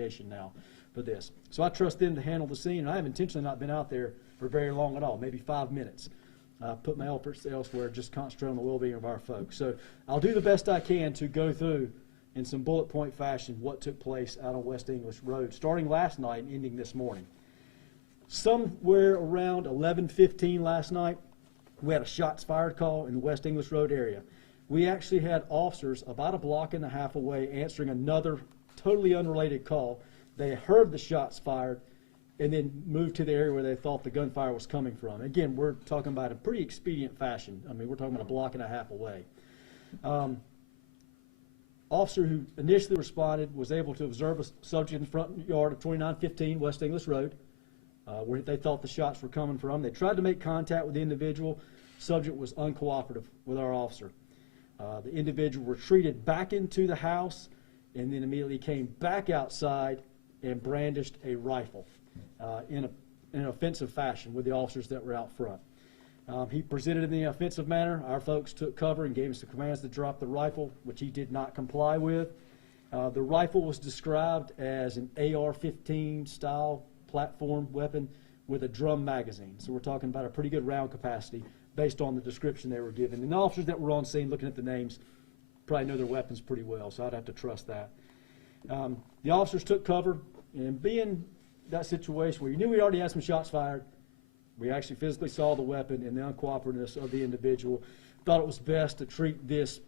investigation now for this. So I trust them to handle the scene, and I have intentionally not been out there for very long at all, maybe 5 minutes. Put my efforts elsewhere, just concentrate on the well-being of our folks. So I'll do the best I can to go through in some bullet point fashion what took place out on West English Road, starting last night and ending this morning. Somewhere around 11:15 last night, we had a shots fired call in the West English Road area. We actually had officers about a block and a half away answering another totally unrelated call. They heard the shots fired and then moved to the area where they thought the gunfire was coming from. Again, we're talking about a pretty expedient fashion. I mean, we're talking about a block and a half away. Officer who initially responded was able to observe a subject in the front yard of 2915 West English Road, where they thought the shots were coming from. They tried to make contact with the individual. Subject was uncooperative with our officer. The individual retreated back into the house and then immediately came back outside and brandished a rifle in an offensive fashion with the officers that were out front. He presented in the offensive manner. Our folks took cover and gave us the commands to drop the rifle, which he did not comply with. The rifle was described as an AR-15 style platform weapon with a drum magazine. So we're talking about a pretty good round capacity based on the description they were given. And the officers that were on scene looking at the names probably know their weapons pretty well, so I'd have to trust that. The officers took cover, and being that situation where you knew we already had some shots fired, we actually physically saw the weapon and the uncooperativeness of the individual, thought it was best to treat this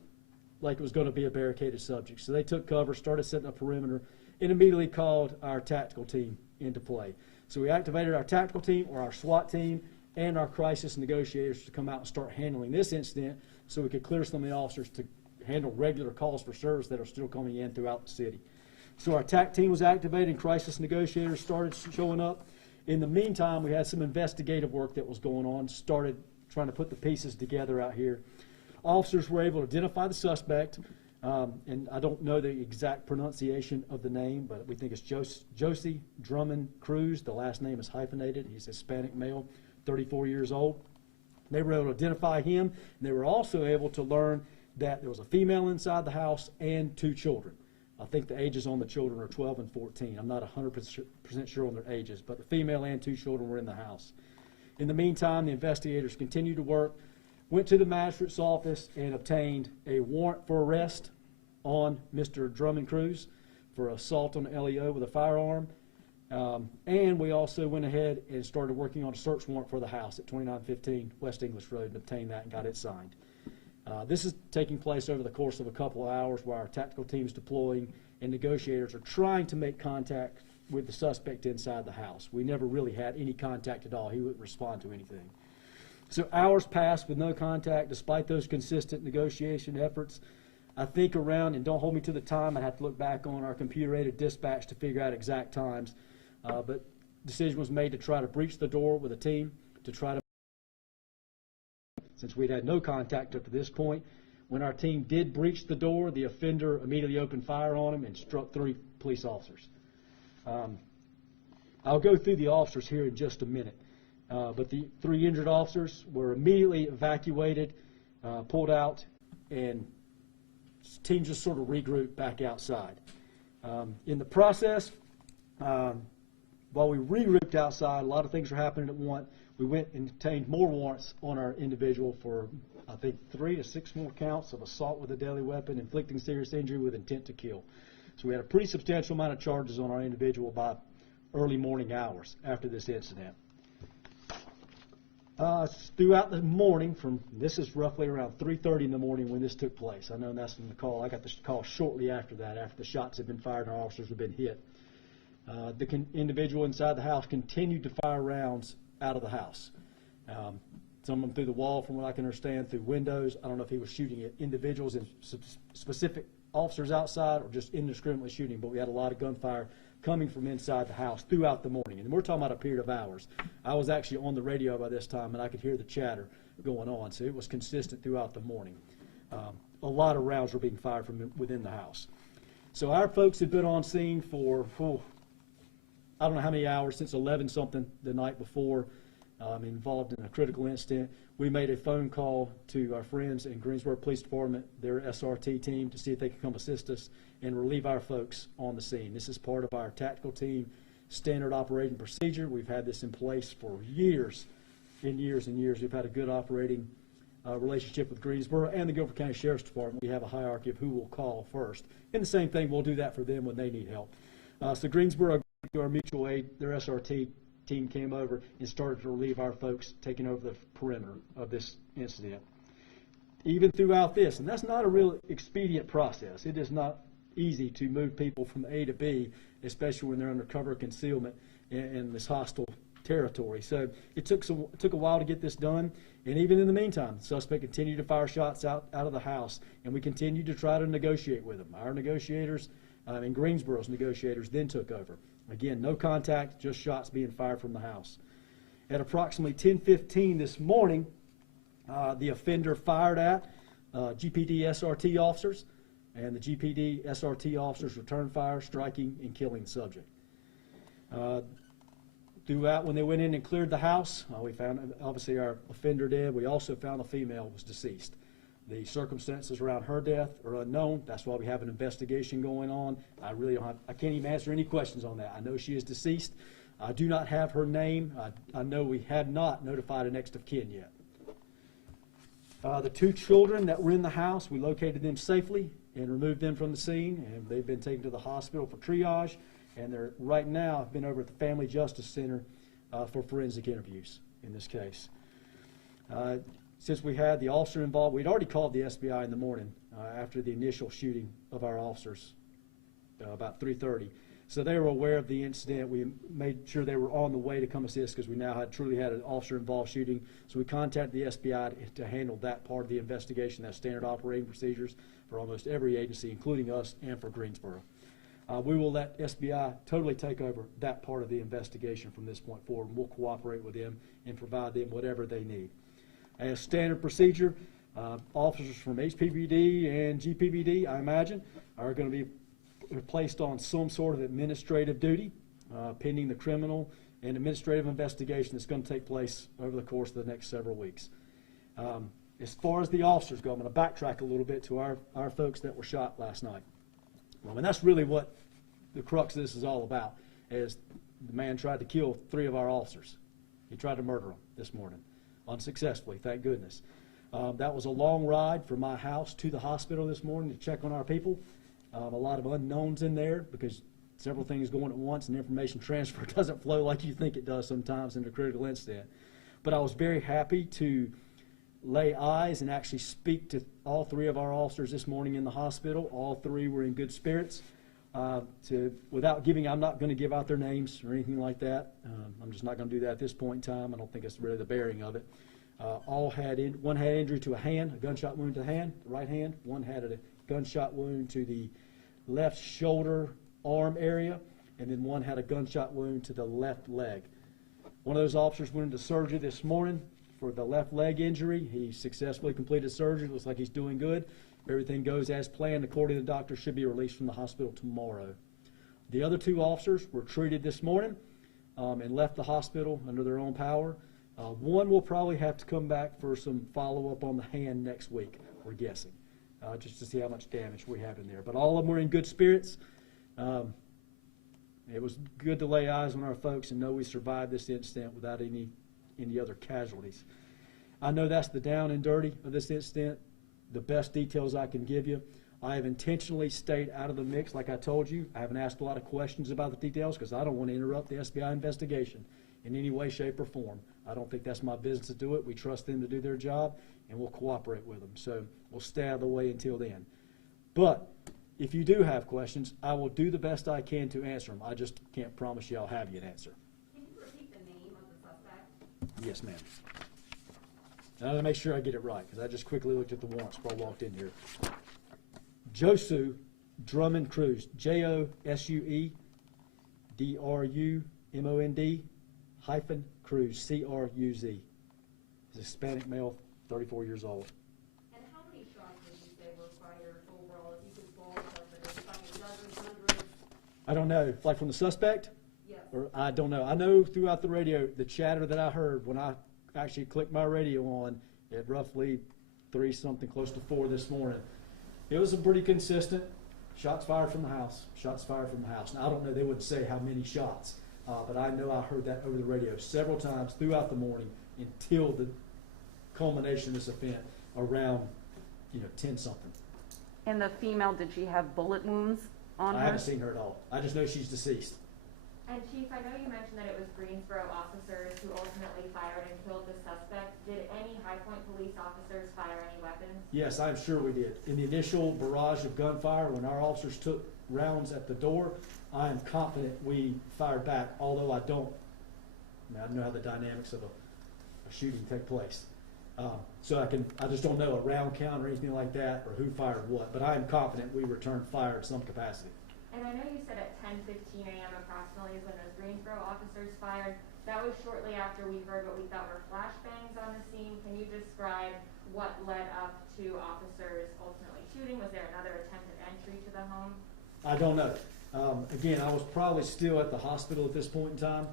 like it was going to be a barricaded subject. So they took cover, started setting up perimeter, and immediately called our tactical team into play. So we activated our tactical team, or our SWAT team, and our crisis negotiators to come out and start handling this incident so we could clear some of the officers to handle regular calls for service that are still coming in throughout the city. So our TAC team was activated and crisis negotiators started showing up. In the meantime, we had some investigative work that was going on, started trying to put the pieces together out here. Officers were able to identify the suspect, and I don't know the exact pronunciation of the name, but we think it's Josie Drummond Cruz. The last name is hyphenated. He's a Hispanic male, 34 years old. They were able to identify him, and they were also able to learn that there was a female inside the house and 2 children. I think the ages on the children are 12 and 14. I'm not 100% sure on their ages, but the female and 2 children were in the house. In the meantime, the investigators continued to work, went to the magistrate's office and obtained a warrant for arrest on Mr. Drummond Cruz for assault on an LEO with a firearm. And we also went ahead and started working on a search warrant for the house at 2915 West English Road and obtained that and got it signed. This is taking place over the course of a couple of hours where our tactical team is deploying and negotiators are trying to make contact with the suspect inside the house. We never really had any contact at all. He wouldn't respond to anything. So hours passed with no contact despite those consistent negotiation efforts. I think around, and don't hold me to the time, I'd have to look back on our computer-aided dispatch to figure out exact times, but decision was made to try to breach the door with a team to try to, since we'd had no contact up to this point. When our team did breach the door, the offender immediately opened fire on him and struck 3 police officers. I'll go through the officers here in just a minute, but the 3 injured officers were immediately evacuated, pulled out, and team just sort of regrouped back outside. In the process, while we regrouped outside, a lot of things were happening at once. We went and obtained more warrants on our individual for, I think, 3 to 6 more counts of assault with a deadly weapon, inflicting serious injury with intent to kill. So we had a pretty substantial amount of charges on our individual by early morning hours after this incident. Throughout the morning, this is roughly around 3:30 in the morning when this took place. I know that's from the call. I got the call shortly after that, after the shots had been fired and our officers had been hit. The individual inside the house continued to fire rounds out of the house. Some of them through the wall, from what I can understand, through windows. I don't know if he was shooting at individuals and specific officers outside or just indiscriminately shooting, but we had a lot of gunfire coming from inside the house throughout the morning. And we're talking about a period of hours. I was actually on the radio by this time, and I could hear the chatter going on, so it was consistent throughout the morning. A lot of rounds were being fired from within the house. So our folks had been on scene for, I don't know how many hours, since 11-something the night before, involved in a critical incident. we made a phone call to our friends in Greensboro Police Department, their SRT team, to see if they could come assist us and relieve our folks on the scene. This is part of our tactical team standard operating procedure. We've had this in place for years and years and years. We've had a good operating relationship with Greensboro and the Guilford County Sheriff's Department. We have a hierarchy of who will call first. And the same thing, we'll do that for them when they need help. So Greensboro, through our mutual aid, their SRT team came over and started to relieve our folks taking over the perimeter of this incident. Even throughout this, and that's not a real expedient process. It is not easy to move people from A to B, especially when they're under cover of concealment in this hostile territory. So it took a while to get this done, and even in the meantime, the suspect continued to fire shots out of the house, and we continued to try to negotiate with them. Our negotiators and Greensboro's negotiators then took over. Again, no contact, just shots being fired from the house. At approximately 10:15 this morning, the offender fired at GPD SRT officers, and the GPD SRT officers returned fire, striking and killing the subject. Throughout, when they went in and cleared the house, we found obviously our offender dead. We also found a female was deceased. The circumstances around her death are unknown. That's why we have an investigation going on. I can't even answer any questions on that. I know she is deceased. I do not have her name. I know we had not notified a next of kin yet. The two children that were in the house, we located them safely and removed them from the scene, and they've been taken to the hospital for triage, and they're right now have been over at the Family Justice Center for forensic interviews in this case. Since we had the officer involved, we'd already called the SBI in the morning after the initial shooting of our officers about 3:30. So they were aware of the incident. We made sure they were on the way to come assist because we now truly had an officer-involved shooting. So we contacted the SBI to handle that part of the investigation. That's standard operating procedures for almost every agency, including us and for Greensboro. We will let SBI totally take over that part of the investigation from this point forward, and we'll cooperate with them and provide them whatever they need. As standard procedure, officers from HPBD and GPBD, I imagine, are going to be placed on some sort of administrative duty pending the criminal and administrative investigation that's going to take place over the course of the next several weeks. As far as the officers go, I'm going to backtrack a little bit to our folks that were shot last night. Well, and that's really what the crux of this is all about, is the man tried to kill 3 of our officers. He tried to murder them this morning. Unsuccessfully, thank goodness. That was a long ride from my house to the hospital this morning to check on our people. A lot of unknowns in there because several things going at once and information transfer doesn't flow like you think it does sometimes in a critical incident. But I was very happy to lay eyes and actually speak to all 3 of our officers this morning in the hospital. All 3 were in good spirits. I'm not going to give out their names or anything like that. I'm just not going to do that at this point in time. I don't think it's really the bearing of it. One had injury to a hand, a gunshot wound to the hand, the right hand. One had a gunshot wound to the left shoulder arm area, and then one had a gunshot wound to the left leg. One of those officers went into surgery this morning for the left leg injury. He successfully completed surgery. Looks like he's doing good. If everything goes as planned, according to the doctor, should be released from the hospital tomorrow. The other 2 officers were treated this morning and left the hospital under their own power. One will probably have to come back for some follow-up on the hand next week, we're guessing, just to see how much damage we have in there. But all of them were in good spirits. It was good to lay eyes on our folks and know we survived this incident without any other casualties. I know that's the down and dirty of this incident, the best details I can give you. I have intentionally stayed out of the mix, like I told you. I haven't asked a lot of questions about the details because I don't want to interrupt the SBI investigation in any way, shape, or form. I don't think that's my business to do it. We trust them to do their job, and we'll cooperate with them. So we'll stay out of the way until then. But if you do have questions, I will do the best I can to answer them. I just can't promise you I'll have you an answer. Can you repeat the name of the suspect? Yes, ma'am. And I want to make sure I get it right because I just quickly looked at the warrants before I walked in here. Josue Drummond Cruz, Josuedrumond Cruz, Cruz. He's a Hispanic male, 34 years old. And how many shots did you say were fired overall? If you could ballpark it, is it like dozens, hundreds? I don't know. Like from the suspect? Yes. Or I don't know. I know throughout the radio, the chatter that I heard when I actually clicked my radio on, at roughly 3 something, close to 4 this morning. It was a pretty consistent shots fired from the house, shots fired from the house. Now, I don't know, they wouldn't say how many shots, but I know I heard that over the radio several times throughout the morning until the culmination of this event around, 10 something. And the female, did she have bullet wounds on her? I haven't seen her at all. I just know she's deceased. And Chief, I know you mentioned that it was Greensboro officers who ultimately fired and killed the suspect. Did any High Point police officers fire any weapons? Yes, I'm sure we did. In the initial barrage of gunfire, when our officers took rounds at the door, I am confident we fired back, although I don't know how the dynamics of a shooting take place. So I just don't know a round count or anything like that, or who fired what, but I am confident we returned fire in some capacity. And I know you said at 10:15 a.m. approximately is when those Greensboro officers fired. That was shortly after we heard what we thought were flashbangs on the scene. Can you describe what led up to officers ultimately shooting? Was there another attempted entry to the home? I don't know. Again, I was probably still at the hospital at this point in time,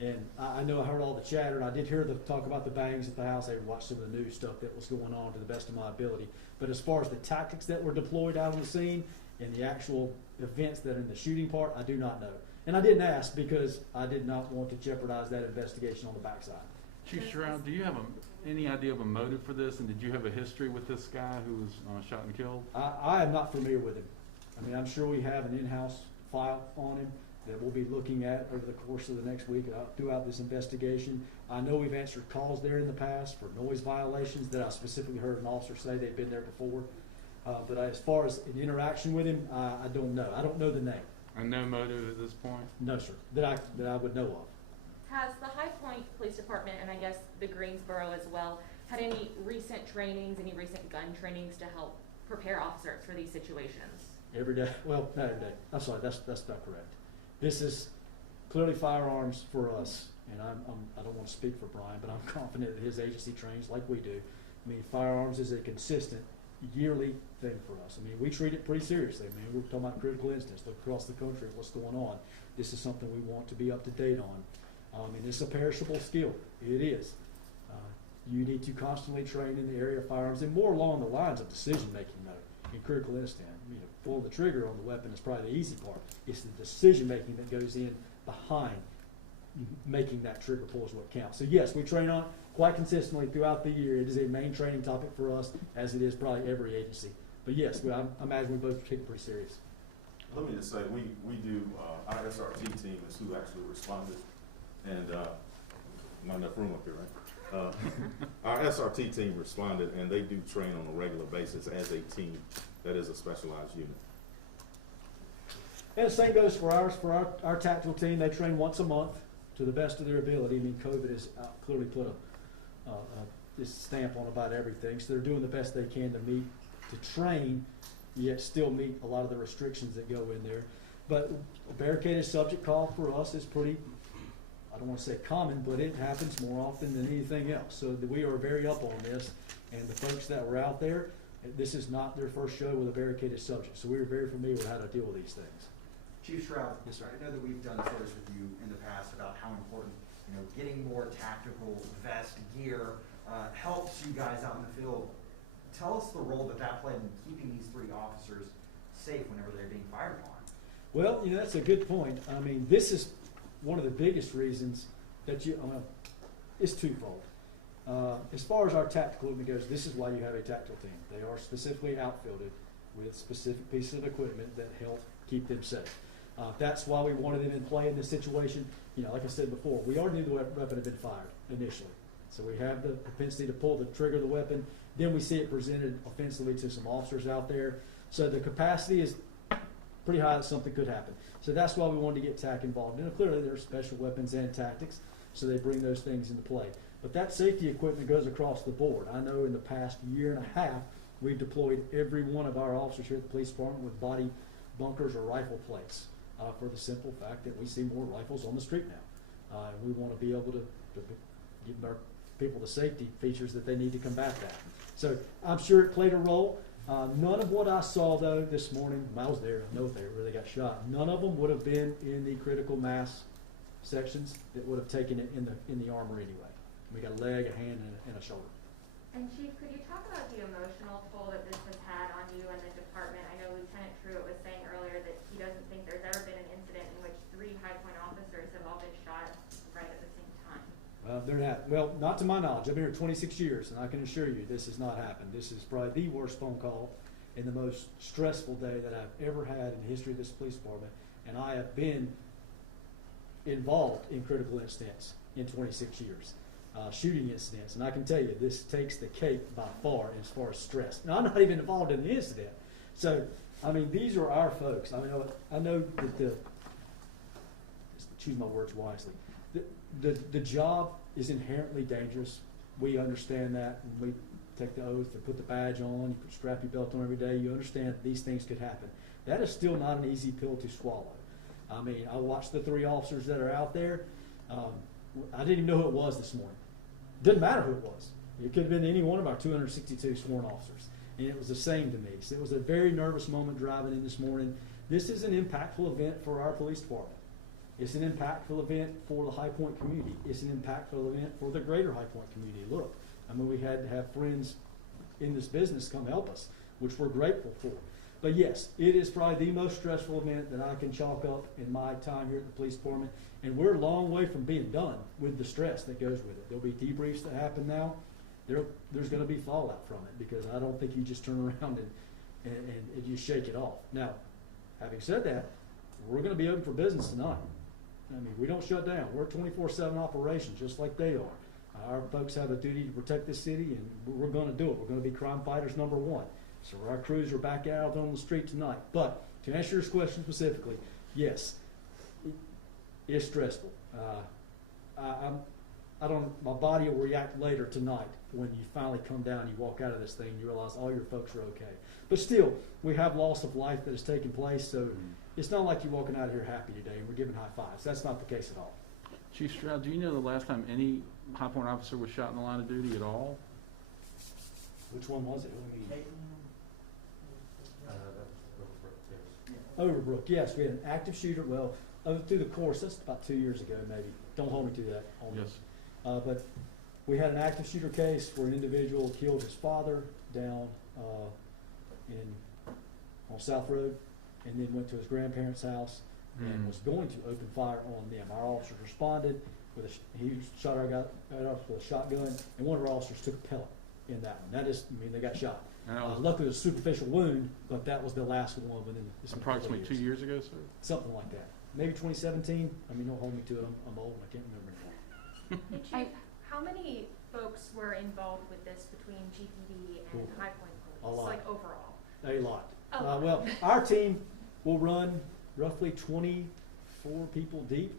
and I know I heard all the chatter, and I did hear the talk about the bangs at the house. I watched some of the news stuff that was going on to the best of my ability. But as far as the tactics that were deployed out on the scene and the actual events that are in the shooting part, I do not know. And I didn't ask because I did not want to jeopardize that investigation on the backside. Chief Stroud, do you have any idea of a motive for this, and did you have a history with this guy who was shot and killed? I am not familiar with him. I mean, I'm sure we have an in-house file on him that we'll be looking at over the course of the next week throughout this investigation. I know we've answered calls there in the past for noise violations that I specifically heard an officer say they've been there before. But as far as an interaction with him, I don't know. I don't know the name. And no motive at this point? No, sir, that I would know of. Has the High Point Police Department, and I guess the Greensboro as well, had any recent trainings, any recent gun trainings to help prepare officers for these situations? Every day. Well, not every day. I'm sorry, that's not correct. This is clearly firearms for us, and I don't want to speak for Brian, but I'm confident that his agency trains like we do. I mean, firearms is a consistent yearly thing for us. I mean, we treat it pretty seriously. I mean, we're talking about critical incidents. Look across the country at what's going on. This is something we want to be up to date on. And it's a perishable skill. It is. You need to constantly train in the area of firearms, and more along the lines of decision making, though, in critical incident. Pulling the trigger on the weapon is probably the easy part. It's the decision making that goes in behind making that trigger pull is what counts. So yes, we train on it quite consistently throughout the year. It is a main training topic for us, as it is probably every agency. But yes, I imagine we both take it pretty serious. Let me just say, we do, our SRT team is who actually responded, and not enough room up here, right? Our SRT team responded, and they do train on a regular basis as a team. That is a specialized unit. And the same goes for our tactical team. They train once a month to the best of their ability. I mean, COVID has clearly put this stamp on about everything. So they're doing the best they can to train, yet still meet a lot of the restrictions that go in there. But a barricaded subject call for us is pretty, I don't want to say common, but it happens more often than anything else. So we are very up on this. And the folks that were out there, this is not their first show with a barricaded subject. So we were very familiar with how to deal with these things. Chief Stroud, Yes, sir. I know that we've done shows with you in the past about how important, getting more tactical vest gear helps you guys out in the field. Tell us the role that played in keeping these 3 officers safe whenever they're being fired upon. Well, that's a good point. I mean, this is one of the biggest reasons that it's twofold. As far as our tactical equipment goes, this is why you have a tactical team. They are specifically outfitted with specific pieces of equipment that help keep them safe. That's why we wanted them in play in this situation. Like I said before, we already knew the weapon had been fired initially. So we have the propensity to pull the trigger of the weapon. Then we see it presented offensively to some officers out there. So the capacity is pretty high that something could happen. So that's why we wanted to get TAC involved. And clearly there are special weapons and tactics, so they bring those things into play. But that safety equipment goes across the board. I know in the past year and a half, we've deployed every one of our officers here at the police department with body bunkers or rifle plates for the simple fact that we see more rifles on the street now. And we want to be able to give our people the safety features that they need to combat that. So I'm sure it played a role. None of what I saw, though, this morning, I was there, I know they really got shot. None of them would have been in the critical mass sections that would have taken it in the armor anyway. We got a leg, a hand, and a shoulder. And Chief, could you talk about the emotional toll that this has had on you and the department? I know Lieutenant Truitt was saying earlier that he doesn't think there's ever been an incident in which 3 High Point officers have all been shot right at the same time. Well, not to my knowledge. I've been here 26 years, and I can assure you this has not happened. This is probably the worst phone call and the most stressful day that I've ever had in the history of this police department. And I have been involved in critical incidents in 26 years. Shooting incidents, and I can tell you this takes the cake by far as far as stress. Now, I'm not even involved in the incident, so I mean these are our folks. I know that choose my words wisely. The job is inherently dangerous. We understand that, and we take the oath and put the badge on. You strap your belt on every day. You understand that these things could happen. That is still not an easy pill to swallow. I mean, I watched the 3 officers that are out there. I didn't even know who it was this morning. Didn't matter who it was. It could have been any one of our 262 sworn officers. And it was the same to me. So it was a very nervous moment driving in this morning. This is an impactful event for our police department. It's an impactful event for the High Point community. It's an impactful event for the greater High Point community. Look, I mean, we had to have friends in this business come help us, which we're grateful for. But yes, it is probably the most stressful event that I can chalk up in my time here at the police department. And we're a long way from being done with the stress that goes with it. There'll be debriefs that happen now. There's going to be fallout from it because I don't think you just turn around and you shake it off. Now, having said that, we're going to be open for business tonight. I mean, we don't shut down. We're a 24/7 operation just like they are. Our folks have a duty to protect this city, and we're going to do it. We're going to be crime fighters #1. So our crews are back out on the street tonight. But to answer your question specifically, yes, it's stressful. My body will react later tonight when you finally come down and you walk out of this thing and you realize all your folks are okay. But still, we have loss of life that has taken place, so it's not like you're walking out of here happy today and we're giving high fives. That's not the case at all. Chief Stroud, do you know the last time any High Point officer was shot in the line of duty at all? Which one was it? Yes. Overbrook, yes. We had an active shooter, well, through the course, that's about 2 years ago maybe. Don't hold me to that. Yes. But we had an active shooter case where an individual killed his father down on South Road and then went to his grandparents' house and was going to open fire on them. Our officers responded he shot our guy off with a shotgun, and one of our officers took a pellet in that one. They got shot. Luckily, it was a superficial wound, but that was the last one within this approximately 2 years ago, sir? Something like that. Maybe 2017. I mean, don't hold me to it. I'm old. I can't remember anymore. Hey, Chief, how many folks were involved with this between GPD and High Point Police? A lot. Like overall? A lot. A lot. Well, our team will run roughly 24 people deep.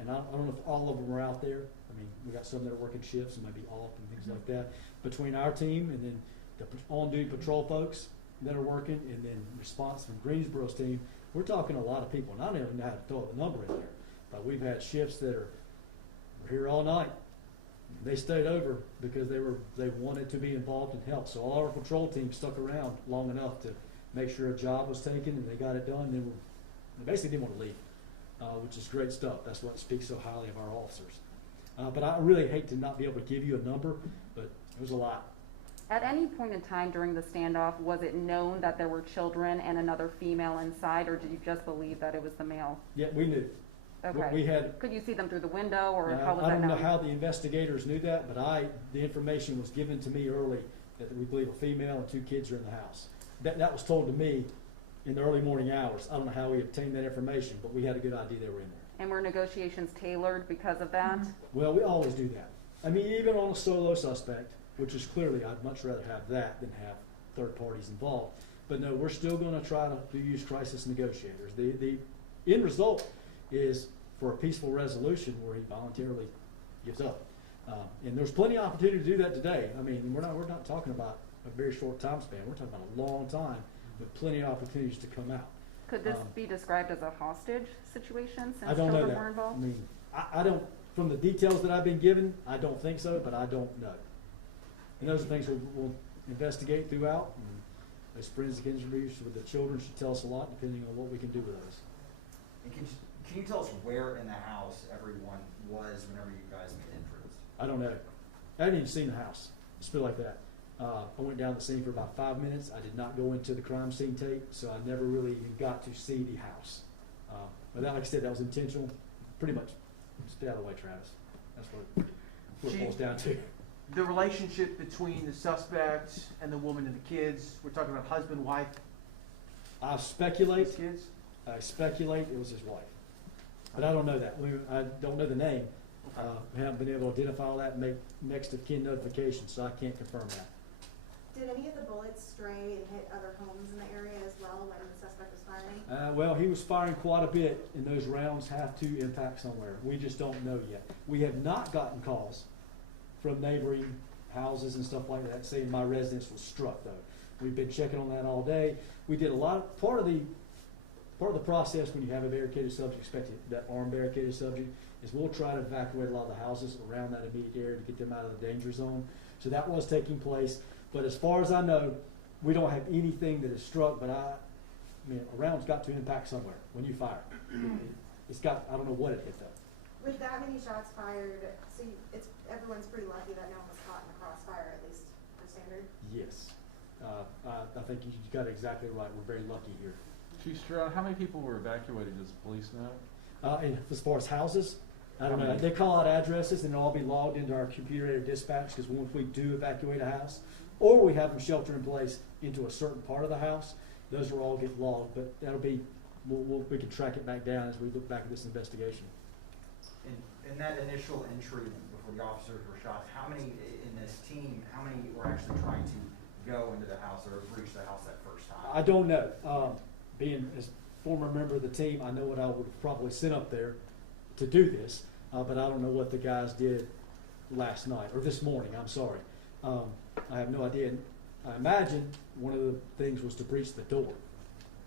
And I don't know if all of them are out there. I mean, we got some that are working shifts and maybe off and things like that. Between our team and then the on-duty patrol folks that are working and then response from Greensboro's team, we're talking a lot of people. And I don't even know how to throw the number in there. But we've had shifts that were here all night. They stayed over because they wanted to be involved and help. So all our patrol team stuck around long enough to make sure a job was taken and they got it done. They basically didn't want to leave. Which is great stuff. That's what speaks so highly of our officers. But I really hate to not be able to give you a number, but it was a lot. At any point in time during the standoff, was it known that there were children and another female inside, or did you just believe that it was the male? Yeah, we knew. Okay. We had. Could you see them through the window, or how was I that don't know known? how the investigators knew that, but the information was given to me early that we believe a female and 2 kids are in the house. That was told to me in the early morning hours. I don't know how we obtained that information, but we had a good idea they were in there. And were negotiations tailored because of that? Well, we always do that. I mean, even on a solo suspect, which is clearly, I'd much rather have that than have third parties involved. But no, we're still going to try to use crisis negotiators. The end result is for a peaceful resolution where he voluntarily gives up. And there's plenty of opportunity to do that today. I mean, we're not talking about a very short time span. We're talking about a long time with plenty of opportunities to come out. Could this be described as a hostage situation since I don't know children that. were involved? I mean, I don't, from the details that I've been given, I don't think so, but I don't know. And those are things we'll investigate throughout. And those forensic interviews with the children should tell us a lot, depending on what we can do with those. And can you tell us where in the house everyone was whenever you guys made entrance? I don't know. I haven't even seen the house. Just feel like that. I went down the scene for about 5 minutes. I did not go into the crime scene tape, so I never really even got to see the house. But that, like I said, that was intentional. Pretty much, stay out of the way, Travis. That's what it boils down to. The relationship between the suspect and the woman and the kids, we're talking about husband, wife, I speculate kids? it was his wife. But I don't know that. I don't know the name. We haven't been able to identify all that and make next of kin notifications, so I can't confirm that. Did any of the bullets stray and hit other homes in the area as well when the suspect was firing? Well, he was firing quite a bit, and those rounds have to impact somewhere. We just don't know yet. We have not gotten calls from neighboring houses and stuff like that saying my residence was struck, though. We've been checking on that all day. We did a lot. Part of the process when you have a barricaded subject, especially that armed barricaded subject, is we'll try to evacuate a lot of the houses around that immediate area to get them out of the danger zone. So that was taking place. But as far as I know, we don't have anything that is struck, but I mean, a round's got to impact somewhere when you fire. It's got, I don't know what it hit though. With that many shots fired, so everyone's pretty lucky that no one was caught in the crossfire, at least for standard? Yes. I think you got it exactly right. We're very lucky here. Chief Stroud, how many people were evacuated, does the police know? And as far as houses, I don't know. They call out addresses and they'll all be logged into our computer-aided dispatch, because once we do evacuate a house, or we have them shelter in place into a certain part of the house, those will all get logged. But that'll be, we can track it back down as we look back at this investigation. In that initial entry before the officers were shot, how many in this team, how many were actually trying to go into the house or breach the house that first time? I don't know. Being as former member of the team, I know what I would have probably sent up there to do this, but I don't know what the guys did last night, or this morning, I'm sorry. I have no idea. I imagine one of the things was to breach the door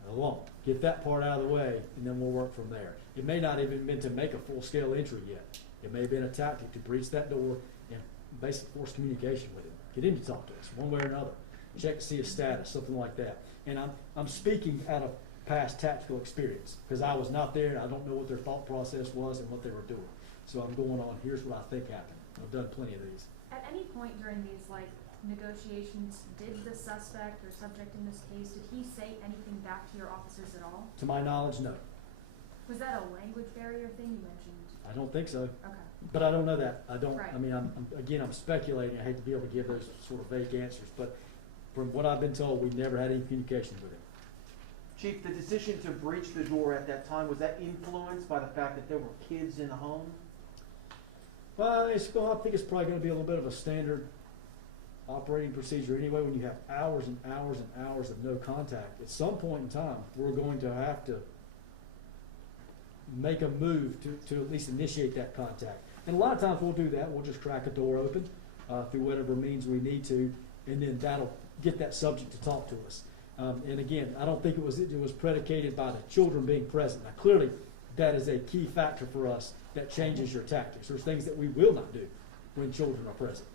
alone. Get that part out of the way, and then we'll work from there. It may not even been to make a full-scale entry yet. It may have been a tactic to breach that door and basically force communication with him. Get him to talk to us, one way or another. Check to see his status, something like that. And I'm speaking out of past tactical experience, because I was not there and I don't know what their thought process was and what they were doing. So I'm going on, here's what I think happened. I've done plenty of these. At any point during these, negotiations, did the suspect or subject in this case, did he say anything back to your officers at all? To my knowledge, no. Was that a language barrier thing you mentioned? I don't think so. Okay. But I don't know that. I don't, Right. I mean, I'm speculating. I hate to be able to give those sort of vague answers, but from what I've been told, we never had any communication with him. Chief, the decision to breach the door at that time, was that influenced by the fact that there were kids in the home? Well, I think it's probably going to be a little bit of a standard operating procedure anyway. When you have hours and hours and hours of no contact, at some point in time, we're going to have to make a move to at least initiate that contact. And a lot of times we'll do that. We'll just crack a door open through whatever means we need to, and then that'll get that subject to talk to us. And again, I don't think it was predicated by the children being present. Now, clearly, that is a key factor for us that changes your tactics. There's things that we will not do when children are present.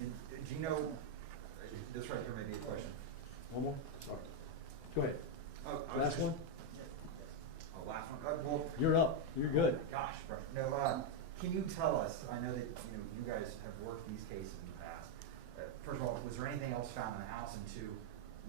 And do you know, this right here may be a question. One more? Sorry. Go ahead. Oh, I was Last just- one? Oh, last one. Well, You're up. You're good. oh my gosh, bro. No, can you tell us, I know that, you guys have worked these cases in the past. First of all, was there anything else found in the house? And two,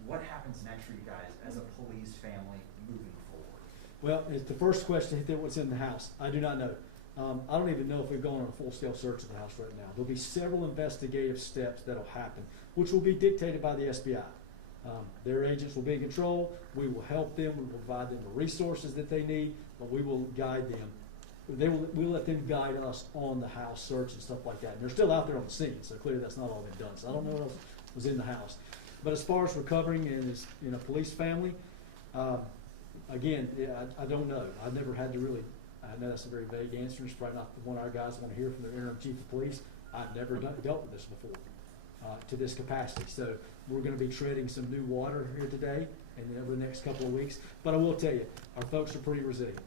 what happens next for you guys as a police family moving forward? Well, it's the first question, what's in the house. I do not know. I don't even know if we've gone on a full-scale search of the house right now. There'll be several investigative steps that'll happen, which will be dictated by the SBI. Their agents will be in control. We will help them. We will provide them the resources that they need, but we will guide them. We'll let them guide us on the house search and stuff like that. And they're still out there on the scene, so clearly that's not all they've done. So I don't know what else was in the house. But as far as recovering in a police family, again, I don't know. I've never had to really, I know that's a very vague answer. It's probably not the one our guys want to hear from their interim chief of police. I've never dealt with this before to this capacity. So we're going to be treading some new water here today and over the next couple of weeks. But I will tell you, our folks are pretty resilient.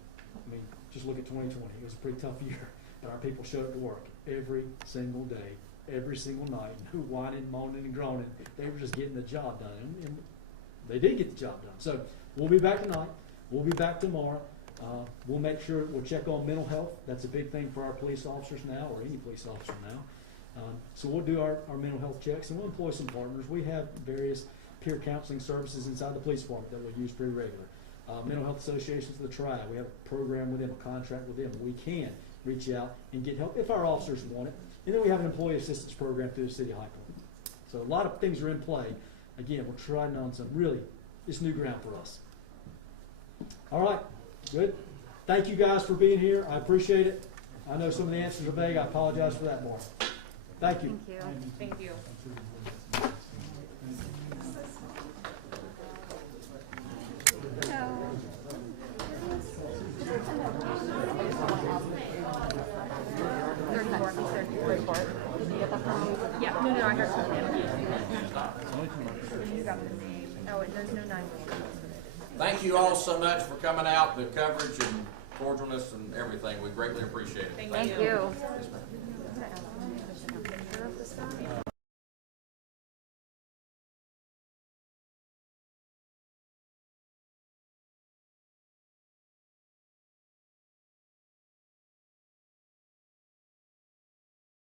I mean, just look at 2020. It was a pretty tough year, but our people showed up to work every single day, every single night, and whining, moaning, and groaning. They were just getting the job done, and they did get the job done. So we'll be back tonight. We'll be back tomorrow. We'll make sure we'll check on mental health. That's a big thing for our police officers now, or any police officer now. So we'll do our mental health checks, and we'll employ some partners. We have various peer counseling services inside the police department that we'll use pretty regular. Mental health associations of the triad, we have a program with them, a contract with them. We can reach out and get help if our officers want it. And then we have an employee assistance program through the city of High Point. So a lot of things are in play. Again, we're trying on some really, it's new ground for us. All right, good. Thank you guys for being here. I appreciate it. I know some of the answers are vague. I apologize for that, Mark. Thank you. Thank you. Thank you. Yeah, no, I heard something. Oh, there's no 9. Thank you all so much for coming out, the coverage and cordialness and everything. We greatly appreciate it. Thank Thank you. you.